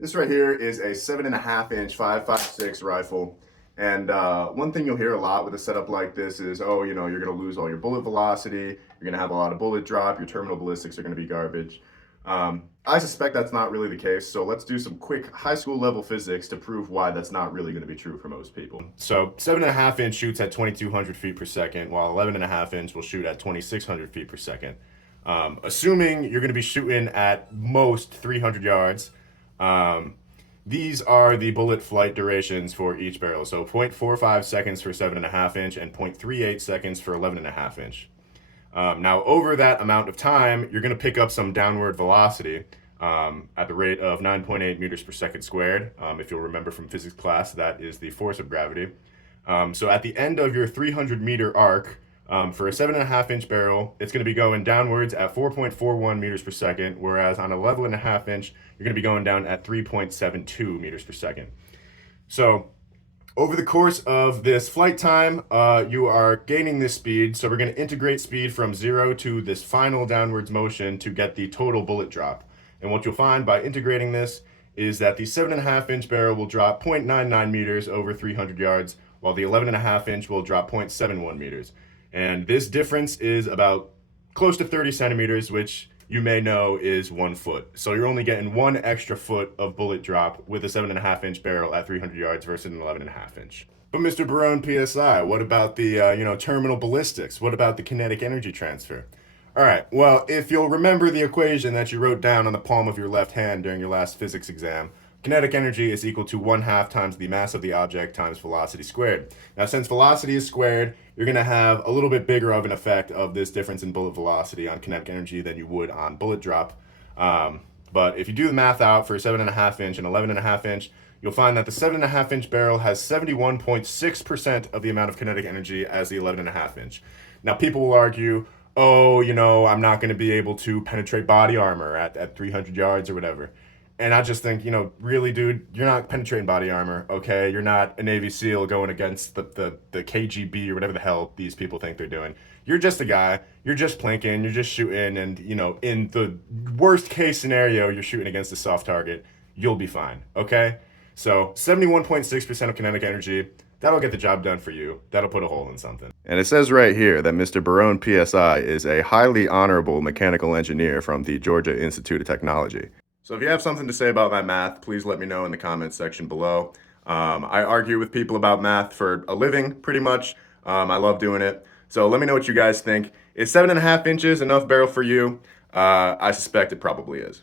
This right here is a 7.5 inch 5.56 rifle. And one thing you'll hear a lot with a setup like this is, oh, you're going to lose all your bullet velocity, you're going to have a lot of bullet drop, your terminal ballistics are going to be garbage. I suspect that's not really the case, so let's do some quick high school level physics to prove why that's not really going to be true for most people. So 7.5 inch shoots at 2,200 feet per second, while 11.5 inch will shoot at 2,600 feet per second. Assuming you're going to be shooting at most 300 yards, these are the bullet flight durations for each barrel. So 0.45 seconds for 7.5 inch and 0.38 seconds for 11.5 inch. Now, over that amount of time, you're going to pick up some downward velocity at the rate of 9.8 meters per second squared. If you'll remember from physics class, that is the force of gravity. So at the end of your 300 meter arc, for a 7.5 inch barrel, it's going to be going downwards at 4.41 meters per second, whereas on 11.5 inch, you're going to be going down at 3.72 meters per second. So over the course of this flight time, you are gaining this speed. So we're going to integrate speed from 0 to this final downwards motion to get the total bullet drop. And what you'll find by integrating this is that the 7.5 inch barrel will drop 0.99 meters over 300 yards, while the 11.5 inch will drop 0.71 meters. And this difference is about close to 30 centimeters, which you may know is 1 foot. So you're only getting 1 extra foot of bullet drop with a 7.5 inch barrel at 300 yards versus an 11.5 inch. But Mr. Barone PSI, what about the terminal ballistics? What about the kinetic energy transfer? All right, well, if you'll remember the equation that you wrote down on the palm of your left hand during your last physics exam, kinetic energy is equal to 1/2 times the mass of the object times velocity squared. Now, since velocity is squared, you're going to have a little bit bigger of an effect of this difference in bullet velocity on kinetic energy than you would on bullet drop. But if you do the math out for a 7.5 inch and 11.5 inch, you'll find that the 7.5 inch barrel has 71.6% of the amount of kinetic energy as the 11.5 inch. Now, people will argue, oh, I'm not going to be able to penetrate body armor at 300 yards or whatever. And I just think, really, dude, you're not penetrating body armor, okay? You're not a Navy SEAL going against the KGB or whatever the hell these people think they're doing. You're just a guy. You're just plinking. You're just shooting. And, in the worst case scenario, you're shooting against a soft target. You'll be fine, okay? So 71.6% of kinetic energy, that'll get the job done for you. That'll put a hole in something. And it says right here that Mr. Barone PSI is a highly honorable mechanical engineer from the Georgia Institute of Technology. So if you have something to say about my math, please let me know in the comments section below. I argue with people about math for a living, pretty much. I love doing it. So let me know what you guys think. Is 7.5 inches enough barrel for you? I suspect it probably is.